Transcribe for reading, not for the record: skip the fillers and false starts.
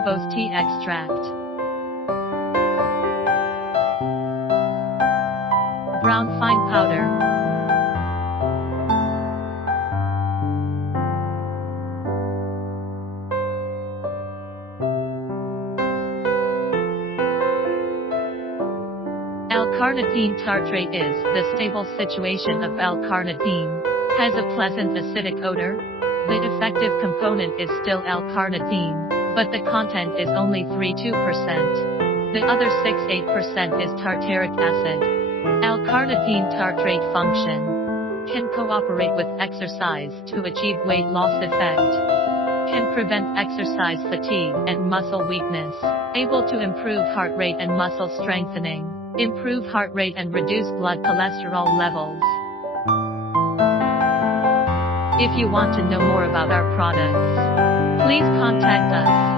rooibos tea extract. Brown fine powder. L-Carnitine tartrate is the stable situation of L-carnitine. Has a pleasant acidic odor. The effective component is still L-carnitine, but the content is only 3–2%. The other 6–8% is tartaric acid. L-Carnitine tartrate function. Can cooperate with exercise to achieve weight loss effect. Can prevent exercise fatigue and muscle weakness. Able to improve heart rate and muscle strengthening. Improve heart rate and reduce blood cholesterol levels. If you want to know more about our products, please contact us.